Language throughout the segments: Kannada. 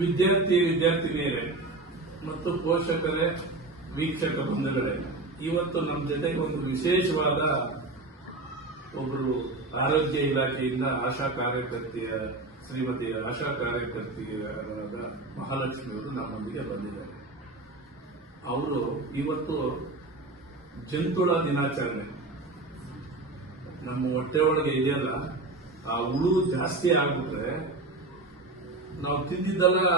ವಿದ್ಯಾರ್ಥಿನಿಯರೇ ಮತ್ತು ಪೋಷಕರೇ, ವೀಕ್ಷಕ ಬಂಧುಗಳೇ, ಇವತ್ತು ನಮ್ಮ ಜೊತೆಗೆ ಒಂದು ವಿಶೇಷವಾದ ಒಬ್ಬರು ಆರೋಗ್ಯ ಇಲಾಖೆಯಿಂದ ಶ್ರೀಮತಿ ಆಶಾ ಕಾರ್ಯಕರ್ತೆಯರಾದ ಮಹಾಲಕ್ಷ್ಮಿ ಅವರು ನಮ್ಮೊಂದಿಗೆ ಬಂದಿದ್ದಾರೆ. ಅವರು ಇವತ್ತು ಜಂತುಳ ದಿನಾಚರಣೆ, ನಮ್ಮ ಹೊಟ್ಟೆ ಒಳಗೆ ಇದೆಯಲ್ಲ ಆ ಹುಳು ಜಾಸ್ತಿ ಆಗ್ಬಿಟ್ರೆ ನಾವು ತಿಂದಿದ್ದೆಲ್ಲ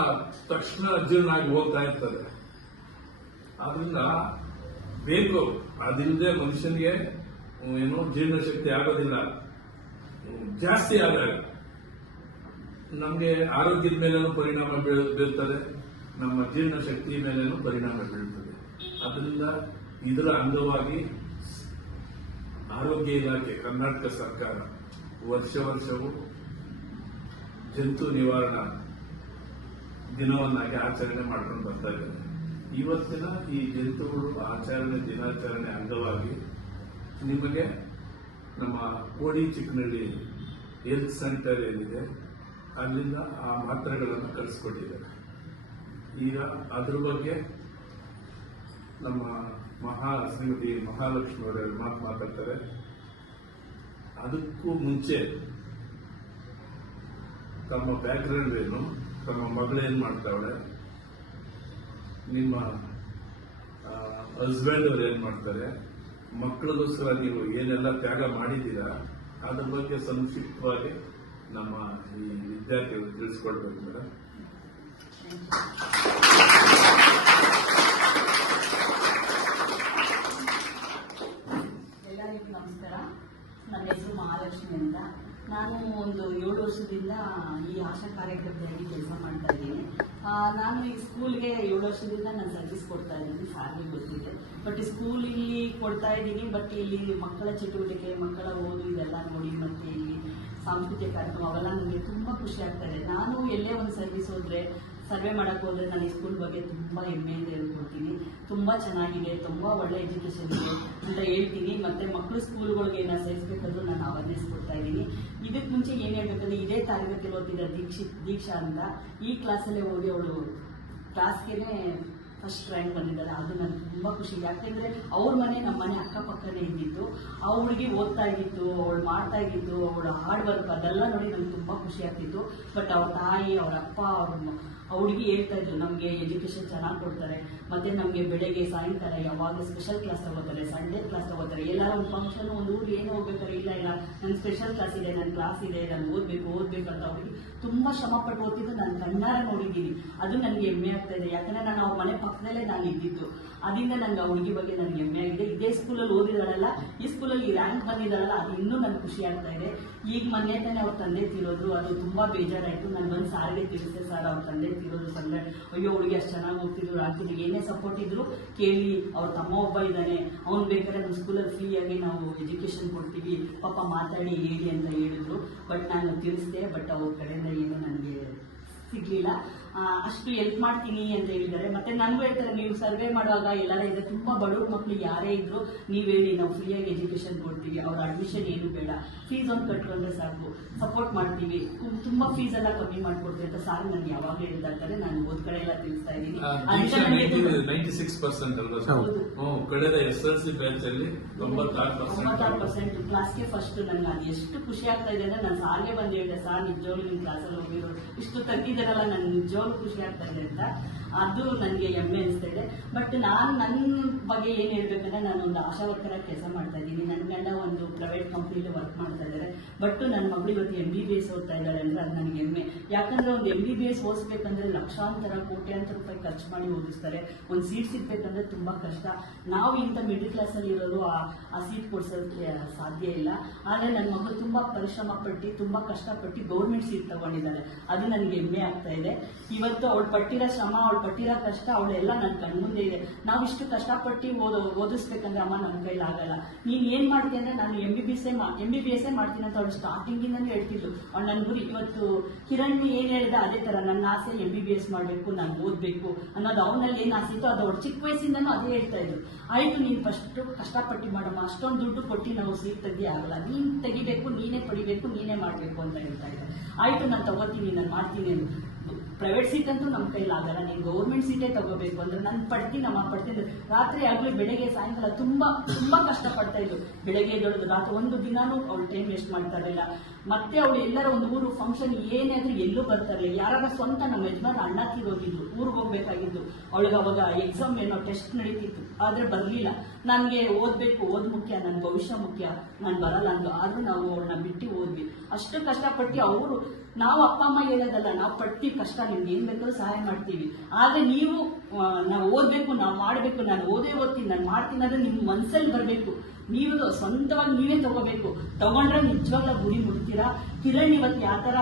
ತಕ್ಷಣ ಜೀರ್ಣ ಆಗಿ ಹೋಗ್ತಾ ಇರ್ತದೆ. ಆದ್ರಿಂದ ಬೇಕು, ಅದಿಲ್ಲದೆ ಮನುಷ್ಯನಿಗೆ ಏನೋ ಜೀರ್ಣಶಕ್ತಿ ಆಗೋದಿಲ್ಲ. ಜಾಸ್ತಿ ಆದಾಗ ನಮಗೆ ಆರೋಗ್ಯದ ಮೇಲೇನೂ ಪರಿಣಾಮ ಬೀಳ್ತದೆ, ನಮ್ಮ ಜೀರ್ಣಶಕ್ತಿ ಮೇಲೇನೂ ಪರಿಣಾಮ ಬೀಳ್ತದೆ. ಅದರಿಂದ ಇದರ ಅಂಗವಾಗಿ ಆರೋಗ್ಯ ಇಲಾಖೆ ಕರ್ನಾಟಕ ಸರ್ಕಾರ ವರ್ಷವೂ ಜಂತು ನಿವಾರಣಾ ದಿನವನ್ನಾಗಿ ಆಚರಣೆ ಮಾಡ್ಕೊಂಡು ಬರ್ತಾ ಇದ್ದಾರೆ. ಇವತ್ತಿನ ಈ ಜಂತುಗಳು ದಿನಾಚರಣೆ ಅಂಗವಾಗಿ ನಿಮಗೆ ನಮ್ಮ ಕೋಡಿ ಚಿಕ್ಕನಹಳ್ಳಿ ಹೆಲ್ತ್ ಸೆಂಟರ್ ಏನಿದೆ ಅಲ್ಲಿಂದ ಆ ಮಾತ್ರೆಗಳನ್ನು ಕಳಿಸ್ಕೊಟ್ಟಿದ್ದಾರೆ. ಈಗ ಅದ್ರ ಬಗ್ಗೆ ನಮ್ಮ ಶ್ರೀಮತಿ ಮಹಾಲಕ್ಷ್ಮಿ ಅವರ ಮಾತಾಡ್ತಾರೆ. ಅದಕ್ಕೂ ಮುಂಚೆ ತಮ್ಮ ಬ್ಯಾಕ್ಗ್ರೌಂಡ್ ಏನು, ತಮ್ಮ ಮಗಳೇನ್ ಮಾಡ್ತಾವಳೆ, ನಿಮ್ಮ ಹಸ್ಬೆಂಡ್ ಅವ್ರು ಏನ್ ಮಾಡ್ತಾರೆ, ಮಕ್ಕಳಿಗೋಸ್ಕರ ನೀವು ಏನೆಲ್ಲ ತ್ಯಾಗ ಮಾಡಿದ್ದೀರಾ, ಅದ್ರ ಬಗ್ಗೆ ಸಂಕ್ಷಿಪ್ತವಾಗಿ ನಮ್ಮ ಈ ವಿದ್ಯಾರ್ಥಿಗಳು ತಿಳಿಸ್ಕೊಡ್ಬೇಕು ಮೇಡಮ್. ಎಲ್ಲರಿಗೂ ನಮಸ್ಕಾರ. ನನ್ನ ಹೆಸರು ಮಹಾಲಕ್ಷ್ಮಿ ಅಂತ. ನಾನು ಒಂದು 7 ವರ್ಷದಿಂದ ಈ ಆಶಾ ಕಾರ್ಯಕರ್ತೆಯಾಗಿ ಕೆಲಸ ಮಾಡ್ತಾ ಇದ್ದೀನಿ. ನಾನು ಈ ಸ್ಕೂಲ್ಗೆ 7 ವರ್ಷದಿಂದ ನಾನು ಸರ್ವಿಸ್ ಕೊಡ್ತಾ ಇದ್ದೀನಿ, ಸಾರಿಗೆ ಗೊತ್ತಿದೆ. ಬಟ್ ಸ್ಕೂಲ್ ಇಲ್ಲಿ ಕೊಡ್ತಾ ಇದ್ದೀನಿ. ಬಟ್ ಇಲ್ಲಿ ಮಕ್ಕಳ ಚಟುವಟಿಕೆ, ಮಕ್ಕಳ ಓದು ಇದೆಲ್ಲ ನೋಡಿ, ಮತ್ತೆ ಇಲ್ಲಿ ಸಾಂಸ್ಕೃತಿಕ ಕಾರ್ಯಕ್ರಮ ಅವೆಲ್ಲ ನನಗೆ ತುಂಬ ಖುಷಿ ಆಗ್ತಾ ಇದೆ. ನಾನು ಎಲ್ಲೇ ಒಂದು ಸರ್ವೆ ಮಾಡಕ್ಕೆ ಹೋದ್ರೆ ನಾನು ಈ ಸ್ಕೂಲ್ ಬಗ್ಗೆ ತುಂಬ ಹೆಮ್ಮೆಯಿಂದ ಹೇಳ್ಕೊಡ್ತೀನಿ. ತುಂಬ ಚೆನ್ನಾಗಿದೆ, ತುಂಬ ಒಳ್ಳೆ ಎಜುಕೇಶನ್ ಇದೆ ಅಂತ ಹೇಳ್ತೀನಿ. ಮತ್ತೆ ಮಕ್ಕಳು ಸ್ಕೂಲ್ಗಳಿಗೆ ನಾನು ಸೇರಿಸ್ಬೇಕಾದ್ರೂ ನಾನು ಅವೇರ್ನೆಸ್ ಕೊಡ್ತಾ ಇದ್ದೀನಿ. ಇದಕ್ಕೆ ಮುಂಚೆ ಏನು ಹೇಳ್ಬೇಕಂದ್ರೆ, ಇದೇ ತರಗತಿಯಲ್ಲಿ ಓದ್ತಿದ್ದ ದೀಕ್ಷಾ ಅಂತ ಈ ಕ್ಲಾಸಲ್ಲೇ ಓದಿ ಅವಳು ಕ್ಲಾಸ್ಗೆ ಫಸ್ಟ್ ರ್ಯಾಂಕ್ ಬಂದಿದ್ದಾರೆ. ಅದು ನನಗೆ ತುಂಬ ಖುಷಿ. ಯಾಕೆಂದ್ರೆ ಅವ್ರ ಮನೆ ನಮ್ಮ ಮನೆ ಅಕ್ಕಪಕ್ಕನೇ ಇದ್ದಿತ್ತು. ಆ ಹುಡುಗಿ ಓದ್ತಾ ಇದ್ದಿತ್ತು, ಅವಳು ಮಾಡ್ತಾ ಇದ್ದಿತ್ತು, ಅವಳ ಹಾರ್ಡ್ ವರ್ಕ್ ಅದೆಲ್ಲ ನೋಡಿ ನನಗೆ ತುಂಬ ಖುಷಿ ಆಗ್ತಿತ್ತು. ಬಟ್ ಅವ್ರ ತಾಯಿ, ಅವ್ರ ಅಪ್ಪ, ಆ ಹುಡುಗಿ ಹೇಳ್ತಾ ಇದ್ರು, ನಮಗೆ ಎಜುಕೇಶನ್ ಚೆನ್ನಾಗಿ ಕೊಡ್ತಾರೆ, ಮತ್ತೆ ನಮಗೆ ಬೆಳಗ್ಗೆ ಸಾಯಂಕಾಲ ಯಾವಾಗ ಸ್ಪೆಷಲ್ ಕ್ಲಾಸ್ ತಗೋತಾರೆ, ಸಂಡೇ ಕ್ಲಾಸ್ ತಗೋತಾರೆ, ಎಲ್ಲಾರ ಒಂದು ಫಂಕ್ಷನ್ ಒಂದು ಊರು ಏನು ಹೋಗ್ಬೇಕಾದ್ರೆ ಇಲ್ಲ ನನ್ನ ಸ್ಪೆಷಲ್ ಕ್ಲಾಸ್ ಇದೆ, ನನ್ನ ಕ್ಲಾಸ್ ಇದೆ, ನಾನು ಓದ್ಬೇಕು ಅಂತ ಅವ್ರಿಗೆ ತುಂಬಾ ಶ್ರಮ ಪಟ್ಟು ಓದ್ತಿದ್ದು ನಾನು ಕಣ್ಣಾರ ನೋಡಿದ್ದೀನಿ. ಅದು ನನಗೆ ಹೆಮ್ಮೆ ಆಗ್ತಾ ಇದೆ. ಯಾಕಂದ್ರೆ ನಾನು ಅವ್ರ ಮನೆ ಪಕ್ಕದಲ್ಲೇ ನಾನು ಇದ್ದಿದ್ದು. ಅದರಿಂದ ನನಗೆ ಆ ಹುಡುಗಿ ಬಗ್ಗೆ ನನಗೆ ಹೆಮ್ಮೆ ಆಗಿದೆ. ಇದೇ ಸ್ಕೂಲಲ್ಲಿ ಓದಿದಾಳಲ್ಲ, ಈ ಸ್ಕೂಲಲ್ಲಿ ರ್ಯಾಂಕ್ ಬಂದಿದ್ದಾಳಲ್ಲ, ಅದು ಇನ್ನೂ ನನಗೆ ಖುಷಿ ಆಗ್ತಾ ಇದೆ. ಈಗ ಮೊನ್ನೆ ತಾನೆ ಅವ್ರ ತಂದೆ ತೀರೋದ್ರು, ಅದು ತುಂಬಾ ಬೇಜಾರಾಯ್ತು. ನಾನು ಬಂದು ಸಾರಿಗೆ ತಿಳಿಸಿದೆ, ಸರ್ ಅವ್ರ ತಂದೆ ತೀರೋದು ಸಂದ್ರೆ, ಅಯ್ಯೋ ಹುಡುಗಿ ಅಷ್ಟು ಚೆನ್ನಾಗಿ ಹೋಗ್ತಿದ್ರು, ಆಗ್ತಿದ್ರು, ಏನೇ ಸಪೋರ್ಟ್ ಇದ್ರು ಕೇಳಿ, ಅವ್ರ ತಮ್ಮ ಒಬ್ಬ ಇದ್ದಾನೆ, ಅವ್ನು ಬೇಕಾದ್ರೆ ನಮ್ಮ ಸ್ಕೂಲಲ್ಲಿ ಫ್ರೀಯಾಗಿ ನಾವು ಎಜುಕೇಶನ್ ಕೊಡ್ತೀವಿ, ಪಾಪ ಮಾತಾಡಿ ಹೇಳಿ ಅಂತ ಹೇಳಿದ್ರು. ಬಟ್ ನಾನು ತಿಳಿಸಿದೆ, ಬಟ್ ಅವ್ರ ಕಡೆಯಿಂದ ಏನು ನನಗೆ ಸಿಗ್ಲಿಲ್ಲ. ಅಷ್ಟು ಹೆಲ್ಪ್ ಮಾಡ್ತೀನಿ ಅಂತ ಹೇಳಿದ್ದಾರೆ. ಮತ್ತೆ ನನಗೂ ಹೇಳ್ತಾರೆ, ನೀವು ಸರ್ವೆ ಮಾಡುವಾಗ ಎಲ್ಲರ ಇದೆ, ತುಂಬಾ ಬಡವ್ರ ಮಕ್ಳು ಯಾರೇ ಇದ್ರು ನೀವು ಹೇಳಿ, ನಾವು ಫ್ರೀಯಾಗಿ ಎಜುಕೇಶನ್ ಕೊಡ್ತೀವಿ, ಅವ್ರ ಅಡ್ಮಿಷನ್ ಏನು ಬೇಡ, ಫೀಸ್ ಒಂದು ಕಟ್ಕೊಂಡ್ರೆ ಸಾಕು, ಸಪೋರ್ಟ್ ಮಾಡ್ತೀವಿ, ತುಂಬಾ ಫೀಸ್ ಎಲ್ಲ ಕಮ್ಮಿ ಮಾಡ್ಕೊಡ್ತೀವಿ ಅಂತ ಸಾರ್ ನಾನು ಯಾವಾಗ ಹೇಳ್ತಾ ಇರ್ತಾರೆ. ನಾನು ಓದ್ ಕಡೆ ಎಲ್ಲ ತಿಳಿಸ್ತಾ ಇದ್ದೀನಿ. 96% ಕಳೆದ SSLC ಬ್ಯಾಚ್ ಅಲ್ಲಿ 96% ಕ್ಲಾಸ್ಗೆ ಫಸ್ಟ್. ನನಗೆ ಅದು ಎಷ್ಟು ಖುಷಿ ಆಗ್ತಾ ಇದೆ ಅಂದ್ರೆ, ನಾನು ಸಾರ್ಗೆ ಬಂದು ಹೇಳಿದೆ, ಸಾರ್ ನಿಜವಾಗ್ಲೂ ನಿಮ್ಮ ಕ್ಲಾಸಲ್ಲಿ ಹೋಗಿರೋ ಇಷ್ಟು ತೆಗ್ದಿದ್ದಾರಲ್ಲ, ನನ್ ನಿಜವಾಗ್ಲೂ ಖುಷಿ ಆಗ್ತಾ ಇದೆ ಅಂತ. ಅದು ನನಗೆ ಹೆಮ್ಮೆ ಅನಿಸ್ತಾ ಇದೆ. ಬಟ್ ನಾನು ನನ್ನ ಬಗ್ಗೆ ಏನ್ ಹೇಳ್ಬೇಕಂದ್ರೆ, ನಾನು ಒಂದು ಆಶಾ ವರ್ಕರ್ ಕೆಲಸ ಮಾಡ್ತಾ ಇದ್ದೀನಿ. ನನ್ನ ಗಂಡ ಒಂದು ಪ್ರೈವೇಟ್ ಕಂಪ್ನಿಲಿ ವರ್ಕ್ ಮಾಡ್ತಾ ಇದ್ದಾರೆ. ಬಟ್ ನನ್ನ ಮಗಳು ಇವತ್ತು MBBS ಓದ್ತಾ ಇದ್ದಾಳೆ ಅಂದ್ರೆ ಅದು ನನಗೆ ಹೆಮ್ಮೆ. ಯಾಕಂದ್ರೆ ಒಂದು MBBS ಓದಿಸ್ಬೇಕಂದ್ರೆ ಲಕ್ಷಾಂತರ ಕೋಟ್ಯಾಂತರ ರೂಪಾಯಿ ಖರ್ಚು ಮಾಡಿ ಓದಿಸ್ತಾರೆ. ಒಂದು ಸೀಟ್ ಸಿಗ್ಬೇಕಂದ್ರೆ ತುಂಬಾ ಕಷ್ಟ. ನಾವು ಇಂಥ ಮಿಡಲ್ ಕ್ಲಾಸ್ ಅಲ್ಲಿ ಇರೋರು ಆ ಸೀಟ್ ಕೊಡ್ಸೋದಕ್ಕೆ ಸಾಧ್ಯ ಇಲ್ಲ. ಆದ್ರೆ ನನ್ನ ಮಗಳು ತುಂಬಾ ಪರಿಶ್ರಮ ಪಟ್ಟು, ತುಂಬಾ ಕಷ್ಟಪಟ್ಟು ಗೌರ್ಮೆಂಟ್ ಸೀಟ್ ತಗೊಂಡಿದ್ದಾಳೆ. ಅದು ನನಗೆ ಹೆಮ್ಮೆ ಆಗ್ತಾ ಇದೆ. ಇವತ್ತು ಅವಳು ಪಟ್ಟಿರೋ ಶ್ರಮ, ಅವಳು ಪಟ್ಟಿರೋ ಕಷ್ಟ, ಅವಳೆಲ್ಲ ನನ್ನ ಕಣ್ಮುಂದೆ ಇದೆ. ನಾವು ಇಷ್ಟು ಕಷ್ಟಪಟ್ಟು ಓದಿಸ್ಬೇಕಂದ್ರೆ ಅಮ್ಮ ನನ್ನ ಕೈಲಿ ಆಗಲ್ಲ, ನೀನ್ ಏನ್ ಮಾಡ್ತೀನಿ ಅಂದ್ರೆ ನಾನು MBBS ಮಾಡ್ತೀನಿ ಅಂತ ಅವಳು ಸ್ಟಾರ್ಟಿಂಗ್ ಇಂದಾನೆ ಹೇಳ್ತಿದ್ಲು. ಅವಳು ನನ್ನ ಗುರಿ. ಇವತ್ತು ಕಿರಣ್ ಏನ್ ಹೇಳಿದ ಅದೇ ತರ, ನನ್ನ ಆಸೆ MBBS ಮಾಡ್ಬೇಕು, ನಾನು ಓದ್ಬೇಕು ಅನ್ನೋದು ಅವನಲ್ಲಿ ಏನ್ ಆಸೆ ಇತ್ತು ಅದು ಅವಳು ಚಿಕ್ಕ ವಯಸ್ಸಿಂದನೂ ಅದೇ ಹೇಳ್ತಾ ಇದ್ರು. ಆಯ್ತು, ನೀನ್ ಫಸ್ಟ್ ಕಷ್ಟಪಟ್ಟು ಮಾಡಮ್ಮ, ಅಷ್ಟೊಂದು ದುಡ್ಡು ಕೊಟ್ಟು ನಾವು ಸೀಟ್ ತೆಗಿ ಆಗಲ್ಲ, ನೀನ್ ತೆಗಿಬೇಕು, ನೀನೇ ಪಡಿಬೇಕು, ನೀನೇ ಮಾಡ್ಬೇಕು ಅಂತ ಹೇಳ್ತಾ ಇದ್ದೆ. ಆಯ್ತು, ನಾನು ತಗೋತೀನಿ, ನಾನು ಮಾಡ್ತೀನಿ. ಪ್ರೈವೇಟ್ ಸೀಟ್ ಅಂತೂ ನಮ್ಮ ಕೈಲಿ ಆಗಲ್ಲ, ನೀನು ಗೌರ್ಮೆಂಟ್ ಸೀಟೇ ತಗೋಬೇಕು ಅಂದ್ರೆ ನಾನು ಪಡ್ತೀನಿ ರಾತ್ರಿ ಆಗಲಿ ಬೆಳಗ್ಗೆ ಸಾಯಂಕಾಲ ತುಂಬಾ ತುಂಬಾ ಕಷ್ಟಪಡ್ತಾ ಇದ್ದು. ಬೆಳಗ್ಗೆ ಎದ್ದೊಳದು ರಾತ್ರಿ ಒಂದು ದಿನಾನು ಅವಳು ಟೈಮ್ ವೇಸ್ಟ್ ಮಾಡ್ತಾ ಇರಲಿಲ್ಲ. ಮತ್ತೆ ಅವಳು ಎಲ್ಲರ ಒಂದು ಊರು ಫಂಕ್ಷನ್ ಏನೇ ಆದ್ರೂ ಎಲ್ಲೂ ಬರ್ತಾರೆ. ಯಾರಾಗ ಸ್ವಂತ ನಮ್ಮ ಯಜಮಾನ ಅಣ್ಣ ತೀರೋಗಿದ್ರು, ಊರಿಗೆ ಹೋಗ್ಬೇಕಾಗಿದ್ದು. ಅವಳಿಗೆ ಅವಾಗ ಎಕ್ಸಾಮ್ ಏನೋ ಟೆಸ್ಟ್ ನಡೀತಿತ್ತು, ಆದ್ರೆ ಬರ್ಲಿಲ್ಲ. ನನಗೆ ಓದ್ಬೇಕು, ಮುಖ್ಯ, ನನ್ನ ಭವಿಷ್ಯ ಮುಖ್ಯ, ನಾನು ಬರಲ್ಲ ಅಂದು. ಆದ್ರೂ ನಾವು ಅವಳನ್ನ ಬಿಟ್ಟು ಹೋದ್ವಿ. ಅಷ್ಟು ಕಷ್ಟಪಟ್ಟು ಅವರು, ನಾವು ಅಪ್ಪ ಅಮ್ಮ ಹೇಳೋದಲ್ಲ, ನಾವು ಪಡ್ತೀವಿ ಕಷ್ಟ, ನಿಮ್ಗೆ ಏನ್ ಬೇಕಾದ್ರೂ ಸಹಾಯ ಮಾಡ್ತೀವಿ. ಆದ್ರೆ ನೀವು ನಾವು ಓದ್ಬೇಕು, ನಾವು ಮಾಡ್ಬೇಕು, ನಾನು ಓದ್ತೀನಿ, ನಾನು ಮಾಡ್ತೀನಿ ಅಂದ್ರೆ ನಿಮ್ ಮನ್ಸಲ್ಲಿ ಬರ್ಬೇಕು. ನೀವು ಸ್ವಂತವಾಗಿ ನೀವೇ ತಗೋಬೇಕು. ತಗೊಂಡ್ರೆ ನಿಜವಾಗ್ಲ ಗುರಿ ಮುಟ್ತೀರಾ. ಕಿರಣ್ ಇವತ್ತು ಯಾವ ತರ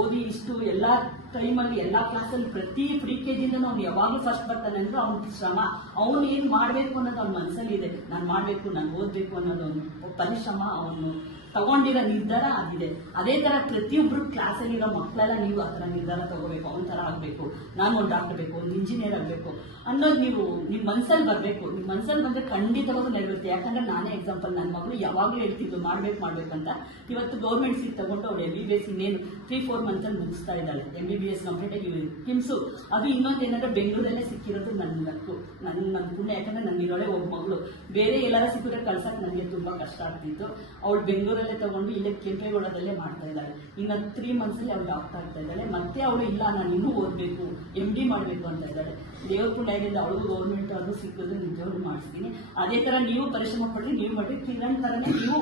ಓದಿ ಇಷ್ಟು ಎಲ್ಲಾ ಟೈಮಲ್ಲಿ ಎಲ್ಲಾ ಕ್ಲಾಸಲ್ಲಿ ಪ್ರತಿ ಫ್ರೀ ಕೆಜಿಂದನೂ ಅವ್ನು ಯಾವಾಗಲೂ ಫಸ್ಟ್ ಬರ್ತಾನೆ ಅಂದ್ರೆ ಅವ್ನ ಶ್ರಮ, ಅವ್ನು ಏನ್ ಮಾಡ್ಬೇಕು ಅನ್ನೋದು ಅವ್ನ ಮನಸ್ಸಲ್ಲಿ ಇದೆ. ನಾನು ಮಾಡ್ಬೇಕು, ನಾನು ಓದ್ಬೇಕು ಅನ್ನೋದು ಅವ್ನು ಪರಿಶ್ರಮ, ಅವನು ತಗೊಂಡಿರೋ ನಿರ್ಧಾರ ಆಗಿದೆ. ಅದೇ ತರ ಪ್ರತಿಯೊಬ್ರು ಕ್ಲಾಸಲ್ಲಿರೋ ಮಕ್ಕಳೆಲ್ಲ ನೀವು ಆ ತರ ನಿರ್ಧಾರ ತಗೋಬೇಕು. ಅವನ ತರ ಆಗ್ಬೇಕು, ನಾನು ಒಂದು ಡಾಕ್ಟರ್ ಬೇಕು, ಒಂದು ಇಂಜಿನಿಯರ್ ಆಗ್ಬೇಕು ಅನ್ನೋದು ನೀವು ನಿಮ್ ಮನ್ಸಲ್ಲಿ ಬರ್ಬೇಕು. ನಿಮ್ ಮನ್ಸಲ್ಲಿ ಬಂದ್ರೆ ಖಂಡಿತವಾಗೂ ನೆರವೇರುತ್ತೆ. ಯಾಕಂದ್ರೆ ನಾನೇ ಎಕ್ಸಾಂಪಲ್, ನನ್ನ ಮಗಳು ಯಾವಾಗ್ಲೂ ಹೇಳ್ತಿದ್ದು ಮಾಡ್ಬೇಕಂತ. ಇವತ್ತು ಗೌರ್ಮೆಂಟ್ ಸೀಟ್ ತಗೊಂಡು ಅವ್ರು MBBS ಇನ್ನೇನು 3-4 ಮಂತ್ ಅಲ್ಲಿ ಮುಗಿಸ್ತಾ ಇದ್ದಾಳೆ. MBBS ಕಂಪ್ಲೀಟ್ ಆಗಿ ಕಿಮ್ಸು. ಅದು ಇನ್ನೊಂದು ಏನಂದ್ರೆ ಬೆಂಗಳೂರಲ್ಲೇ ಸಿಕ್ಕಿರೋದು ನನ್ನ ಲಕ್ಕು, ನನ್ನ ಪುಣ್ಯ. ಯಾಕಂದ್ರೆ ನನ್ಗಿರೋಳೆ ಒಬ್ಬ ಮಗಳು. ಬೇರೆ ಎಲ್ಲಾರ ಸಿಕ್ಕಿದ್ರೆ ಕಳ್ಸಕ್ ನನಗೆ ತುಂಬಾ ಕಷ್ಟ ಆಗ್ತಿತ್ತು. ಅವಳು ಬೆಂಗಳೂರಲ್ಲೇ ತಗೊಂಡು ಇಲ್ಲೇ ಕೆಂಪೇಗೌಡದಲ್ಲೇ ಮಾಡ್ತಾ ಇದ್ದಾಳೆ. ಇನ್ನು 3 ಮಂತ್ಸ್ ಅಲ್ಲಿ ಅವಳು ಡಾಕ್ಟರ್ ಆಗ್ತಾ ಇದ್ದಾಳೆ. ಮತ್ತೆ ಅವಳು ಇಲ್ಲ, ನಾನು ಇನ್ನೂ ಓದ್ಬೇಕು, MD ಮಾಡ್ಬೇಕು ಅಂತ ಇದ್ದಾಳೆ. ದೇವ್ರ ಪುಣ್ಯದಿಂದ ಅವಳು ಗೌರ್ಮೆಂಟ್ ಅದು ಸಿಕ್ಕಿದ್ರು ನಿಜವಾಗ್ಲೂ ಮಾಡಿಸ್ತೀನಿ. ಅದೇ ತರ ನೀವು ಪರಿಶ್ರಮ ಪಡ್ರಿ, ನೀವು ಮಾಡ್ರಿ. ಕಿರಣ್ ತರನೇ ನೀವು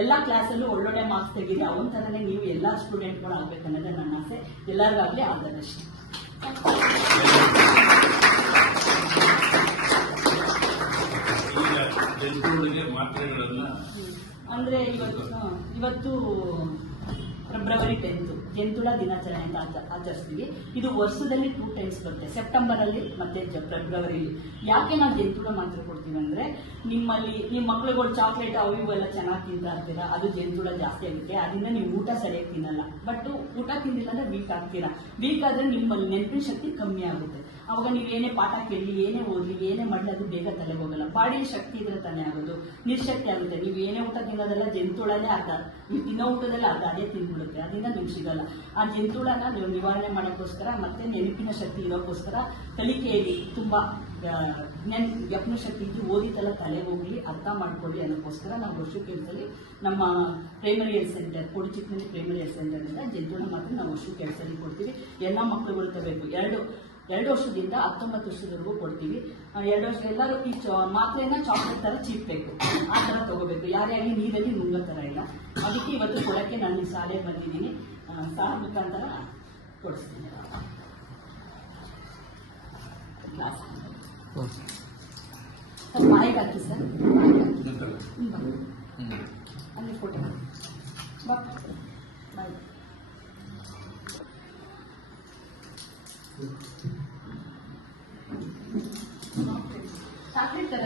ಎಲ್ಲಾ ಕ್ಲಾಸಲ್ಲೂ ಒಳ್ಳೊಳ್ಳೆ ಮಾರ್ಕ್ಸ್ ತೆಗೀರಿ. ಅವನ ತರನೇ ನೀವು ಎಲ್ಲಾ ಸ್ಟೂಡೆಂಟ್ಗಳು ಆಗ್ಬೇಕನ್ನೋದೇ ನನ್ನ ಆಸೆ. ಎಲ್ಲರಿಗಾಗ್ಲಿ ಆದದಷ್ಟೇ. ಮಾತ್ರೆಗಳನ್ನ ಅಂದ್ರೆ ಇವತ್ತು ಫೆಬ್ರವರಿ 10 ಜಂತುಳ ದಿನಾಚರಣೆ ಅಂತ ಆಚರಿಸ್ತೀವಿ. ಇದು ವರ್ಷದಲ್ಲಿ 2 ಟೈಮ್ಸ್ ಬರುತ್ತೆ, ಸೆಪ್ಟೆಂಬರ್ ಅಲ್ಲಿ ಮತ್ತೆ ಫೆಬ್ರವರಿಲಿ. ಯಾಕೆ ನಾವು ಜಂತುಳ ಮಾತ್ರೆ ಕೊಡ್ತೀವಿ ಅಂದ್ರೆ, ನಿಮ್ಮಲ್ಲಿ ನಿಮ್ಮ ಮಕ್ಳುಗಳು ಚಾಕ್ಲೇಟ್ ಅವು ಇವು ಎಲ್ಲ ಚೆನ್ನಾಗಿ ತಿಂತಾ ಇರ್ತೀರಾ, ಅದು ಜಂತುಳ ಜಾಸ್ತಿ ಆಗುತ್ತೆ. ಅದರಿಂದ ನೀವು ಊಟ ಸರಿಯಾಗಿ ತಿನ್ನಲ್ಲ. ಬಟ್ ಊಟ ತಿಂದಿಲ್ಲ ಅಂದ್ರೆ ವೀಕ್ ಆಗ್ತೀರಾ. ವೀಕ್ ಆದ್ರೆ ನಿಮ್ಮಲ್ಲಿ ನೆನಪಿನ ಶಕ್ತಿ ಕಮ್ಮಿ ಆಗುತ್ತೆ. ಅವಾಗ ನೀವು ಏನೇ ಪಾಠ ಕೇಳಲಿ, ಏನೇ ಓದಲಿ, ಏನೇ ಮಾಡಲಿ ಅದು ಬೇಗ ತಲೆಗೆ ಹೋಗಲ್ಲ. ಬಾಡಿ ಶಕ್ತಿ ಇದ್ರೆ ತಾನೇ ಆಗೋದು, ನಿರ್ಶಕ್ತಿ ಆಗುತ್ತೆ. ನೀವು ಏನೇ ಊಟ ತಿನ್ನೋದೆಲ್ಲ ಜಂತುಳನೇ ಅರ್ಧ, ನೀವು ತಿನ್ನೋ ಊಟದಲ್ಲ ಅರ್ಧ ಅದೇ ತಿನ್ಬಿಡುತ್ತೆ. ಅದರಿಂದ ನಿಮ್ಗೆ ಸಿಗಲ್ಲ. ಆ ಜಂತುಳನ ನೀವು ನಿವಾರಣೆ ಮಾಡೋಕ್ಕೋಸ್ಕರ ಮತ್ತೆ ನೆನಪಿನ ಶಕ್ತಿ ಇರೋಕ್ಕೋಸ್ಕರ ಕಲಿಕೆಯಲ್ಲಿ ತುಂಬಾ ಜ್ಞಾಪನ ಶಕ್ತಿ ಇದ್ದು ಓದಿತೆಲ್ಲ ತಲೆಗೆ ಹೋಗ್ಲಿ, ಅರ್ಥ ಮಾಡ್ಕೊಳ್ಳಿ ಅನ್ನೋಕ್ಕೋಸ್ಕರ ನಾವು ವರ್ಷಕ್ಕೆ ಒಂದ್ಸಲಿ ನಮ್ಮ ಪ್ರೈಮರಿ ಹೆಲ್ತ್ ಸೆಂಟರ್, ಕೊಡಿಚಿಕ್ನಲ್ಲಿ ಪ್ರೈಮರಿ ಹೆಲ್ತ್ ಸೆಂಟರ್ ಇಂದ ಜಂತುಳ ಮಾತ್ರ ನಾವು ವರ್ಷಕ್ಕೆ 2 ಸಲ ಕೊಡ್ತೀವಿ. ಎಲ್ಲ ಮಕ್ಕಳುಗಳು ತಗೋಬೇಕು. 2 ವರ್ಷದಿಂದ 19 ವರ್ಷದವರೆಗೂ ಕೊಡ್ತೀವಿ. 2 ವರ್ಷ ಎಲ್ಲರೂ ಈ ಮಾತ್ರೆನ ಚಾಕ್ಲೇಟ್ ತರ ಚೀಪ್ಬೇಕು, ಆ ತರ ತಗೋಬೇಕು. ಯಾರ್ಯಾಗಿ ನೀರಲ್ಲಿ ನುಂಗೋ ತರ ಇಲ್ಲ. ಅದಕ್ಕೆ ಇವತ್ತು ಕೊಡಕ್ಕೆ ನಾನು ಈ ಶಾಲೆಗೆ ಬಂದಿದ್ದೀನಿ. ಸಾಲ ಮುಖಾಂತರ ಕೊಡಿಸ್ತೀನಿ ಕ್ಲಾಸ್. ಬಾಯಿಗೆ ಹಾಕಿ ಸರ್, ಅಲ್ಲಿ ಫೋಟೋ ಬಾಯ್. ಚಾಕ್ಲೇಟ್ ತರ